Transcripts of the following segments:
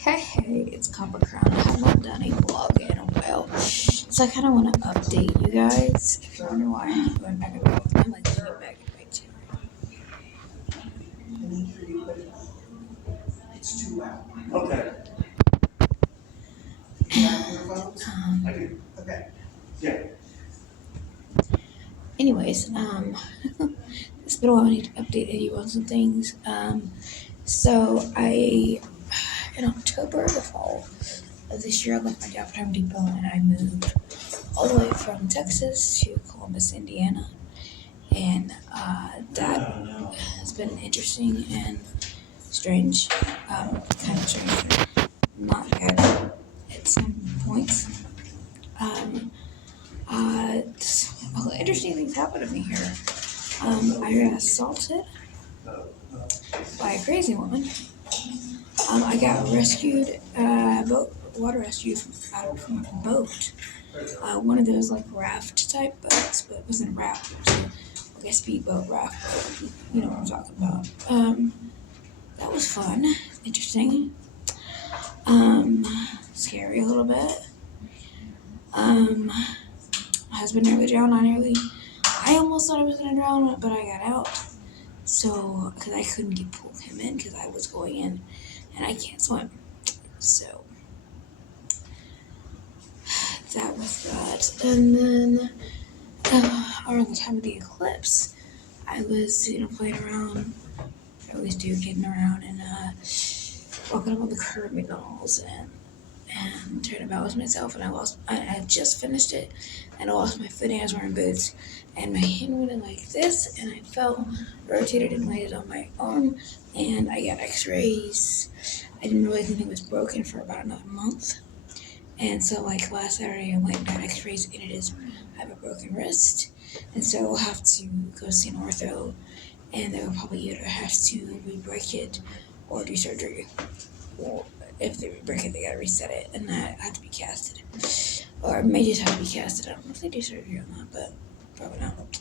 Hey, it's Copper Crown. I have not done a vlog in a while, so I kind of want to update you guys. If you wonder why I keep going back and forth, I'm like getting back in my chair. Okay. I Um, do. Okay. Yeah. anyways, it's been a while. I need to update you on some things. So in October, the fall of this year, I left my job at Home Depot and I moved all the way from Texas to Columbus, Indiana, and that No. has been interesting and strange, kind of strange, not bad at some points. Um, Interesting things happened to me here. I got assaulted by a crazy woman. I got rescued, water rescued from a boat. One of those like raft type boats, but it wasn't a raft. It was like a speedboat raft. You know what I'm talking about. That was fun, interesting. Um, Scary a little bit. My husband nearly drowned. I almost thought I was gonna drown, but I got out. So, because I couldn't pull him in because I was going in, and I can't swim. So that was that. And then around the time of the eclipse, I was playing around. I always do, kidding around and walking up on the curb at McDonald's and trying to balance myself, and I had just finished it, and I lost my footing. I was wearing boots, and my hand went in like this, and I fell, rotated, and landed on my arm, and I got X-rays. I didn't realize anything was broken for about another month, and so like last Saturday, I went and got X-rays, and it is I have a broken wrist, and so I'll have to go see an ortho, and they will probably either have to re-break it or do surgery. Or if they break it, they gotta reset it, and that had to be casted, or it may just have to be casted. I don't know if they do surgery on that, but probably not.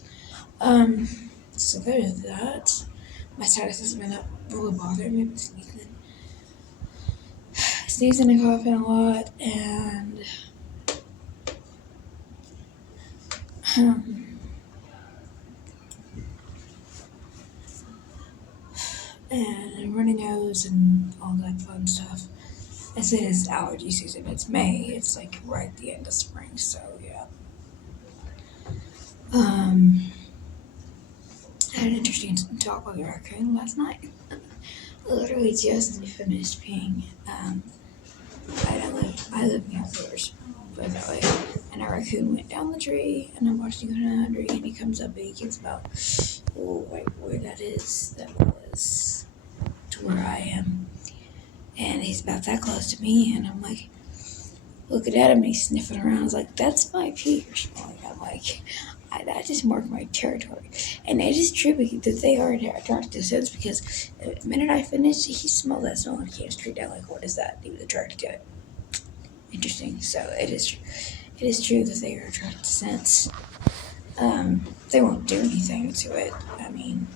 Um, so there's that. My sinus has been really bothering me. I've been sneezing and coughing a lot, um, and runny nose and all that fun stuff. As it is allergy season. It's May. It's like right at the end of spring. So yeah. Um, I had an interesting talk with a raccoon last night. I literally just finished peeing. I live near outdoors, put it that way. And a raccoon went down the tree, and I'm watching him go down the tree, and he comes up, and he gets about, right where that is, that was to where I am, and he's about that close to me, and I'm like, looking at him, and he's sniffing around. I was like, "That's my pee you're smelling." I'm like, that just marked my territory, and it is true that they are attracted to scents because the minute I finished, he smelled that smell and came straight down. Like, what is that? He was attracted to it. Interesting. So it is true that they are attracted to scents. They won't do anything to it. I mean,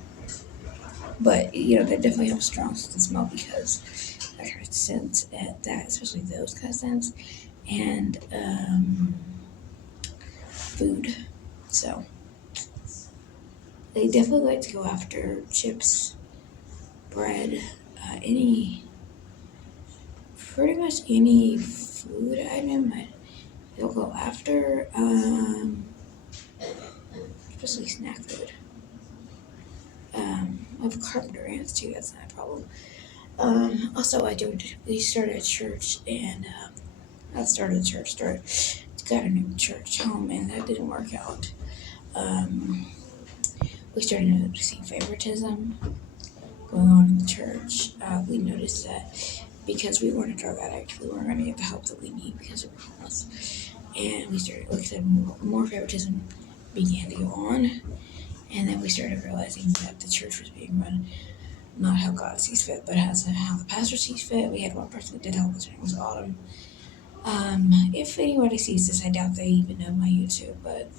but they definitely have a strong sense of smell because they're attracted to scents at that, especially those kind of scents, and food. So they definitely like to go after chips, bread, any pretty much any food item. They'll go after, especially snack food. I have carpenter ants too. That's not a problem. Also, we started a church, and not started a church. Got a new church home, and that didn't work out. Um, we started noticing favoritism going on in the church. We noticed that because we weren't a drug addict, we weren't going to get the help that we need because we were homeless. And we started, like I said, more favoritism began to go on. And then we started realizing that the church was being run not how God sees fit, but how the pastor sees fit. We had one person that did help us, and it was Autumn. If anybody sees this, I doubt they even know my YouTube, but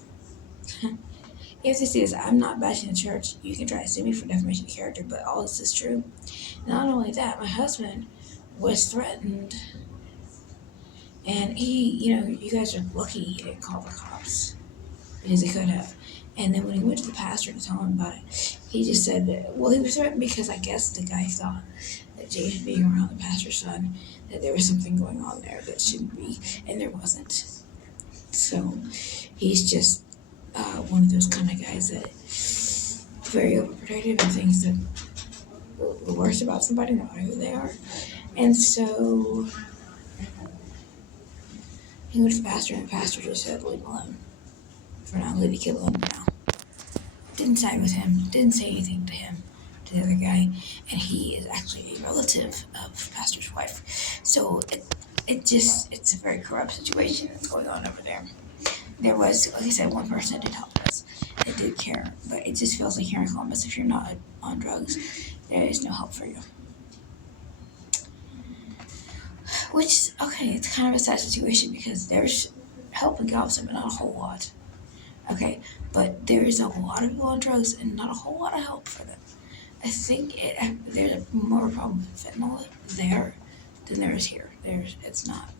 if they see this, I'm not bashing the church. You can try to sue me for defamation of character, but all this is true. Not only that, my husband was threatened, and you guys are lucky he didn't call the cops because he could have. And then when he went to the pastor to tell him about it, he just said, well, he was threatened because I guess the guy thought that James being around the pastor's son, that there was something going on there that shouldn't be, and there wasn't. So he's just one of those kind of guys that very overprotective and thinks that the worst about somebody, no matter who they are. And so he went to the pastor, and the pastor just said, leave him alone. For now, leave the kid alone for now. Didn't side with him, didn't say anything to him, to the other guy, and he is actually a relative of the pastor's wife. So it's a very corrupt situation that's going on over there. There was, like I said, one person that did help us, that did care, but it just feels like here in Columbus, if you're not on drugs, there is no help for you. Which, okay, it's kind of a sad situation because there's help in Galveston, but not a whole lot. Okay, but there is a lot of people on drugs and not a whole lot of help for them. I think there's more problem with fentanyl there than there is here. It's not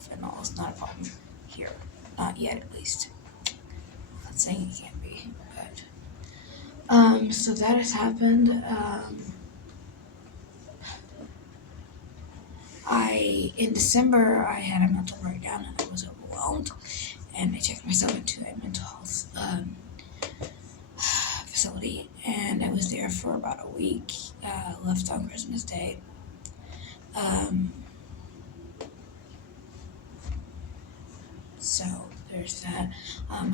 fentanyl is not a problem here, not yet at least. I'm not saying it can't be, but so that has happened. In December I had a mental breakdown and I was overwhelmed, and I checked myself into a mental health facility, and I was there for about a week. Left on Christmas Day. So there's that.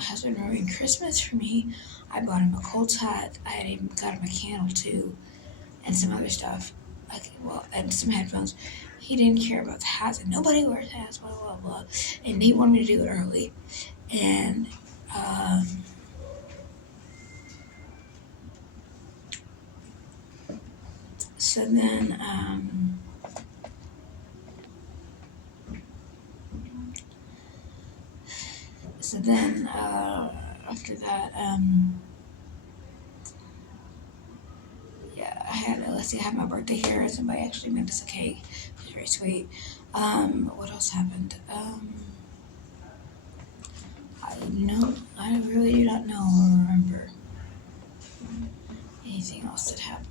Has been ruining Christmas for me. I bought him a Colts hat. I had even got him a candle too, and some other stuff. And some headphones. He didn't care about the hats, and nobody wears hats, blah, blah, blah. And he wanted me to do it early. And, so then, after that, yeah, I had my birthday here. Somebody actually made us a cake. It was very sweet. What else happened? I really do not know or remember anything else that happened.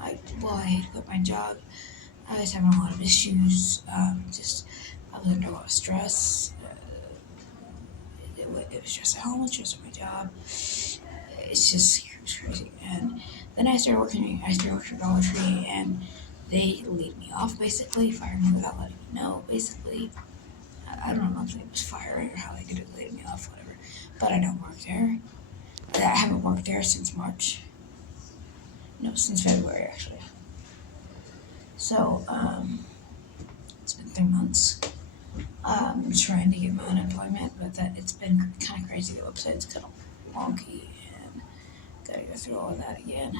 I had to quit my job. I was having a lot of issues. I was under a lot of stress. It was stress at home, stress at my job. It's just crazy. And then I started working at Dollar Tree, and they laid me off basically, fired me without letting me know. Basically, I don't know if it was firing or how they did it, laid me off, whatever. But I don't work there. I haven't worked there since March. No, since February actually. So it's been 3 months. I'm trying to get my unemployment, but it's been kind of crazy. The website's kind of wonky, and gotta go through all of that again.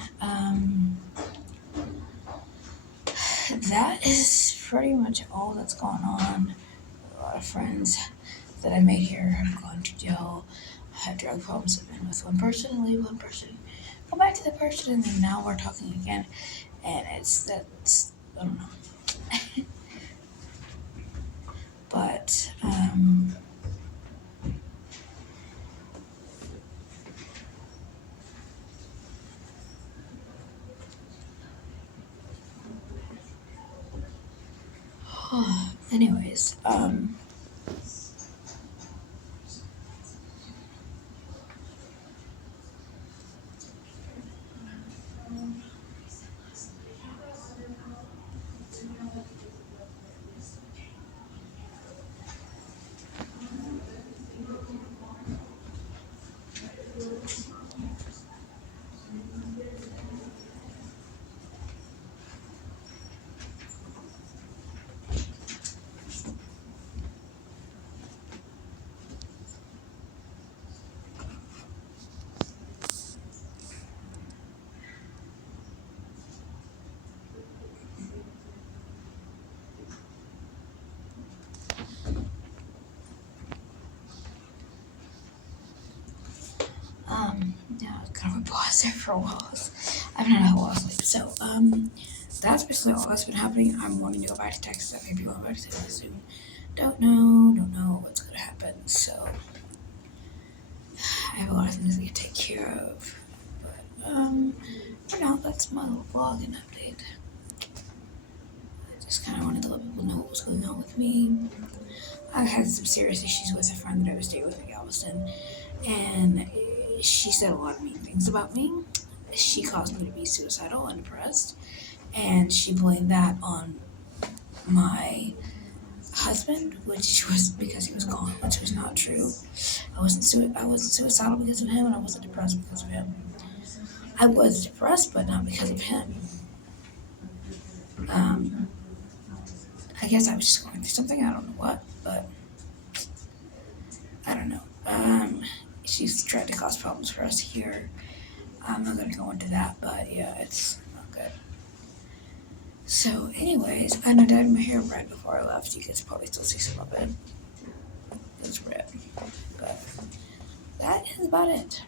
That is pretty much all that's gone on. A lot of friends that I made here have gone to jail. I had drug problems. I've been with one person, leave one person, go back to the person, and then now we're talking again. And that's I don't know. But anyways, yeah, kind of a pause there for a while. I've been had a whole lot of sleep. So, that's basically all that's been happening. I'm wanting to go back to Texas. I may be going back to Texas soon. Don't know what's gonna happen. So I have a lot of things I can take care of. But for now, that's my little vlog and update. I just kind of wanted to let people know what was going on with me. I've had some serious issues with a friend that I was dating with in Galveston, and she said a lot of mean things about me. She caused me to be suicidal and depressed, and she blamed that on my husband, which was because he was gone, which was not true. I wasn't suicidal because of him, and I wasn't depressed because of him. I was depressed, but not because of him. I guess I was just going through something. I don't know what, but I don't know. She's tried to cause problems for us here. I'm not gonna go into that, but yeah, it's not good. So, anyways, I dyed my hair red before I left. You guys probably still see some of it. It's red, but that is about it.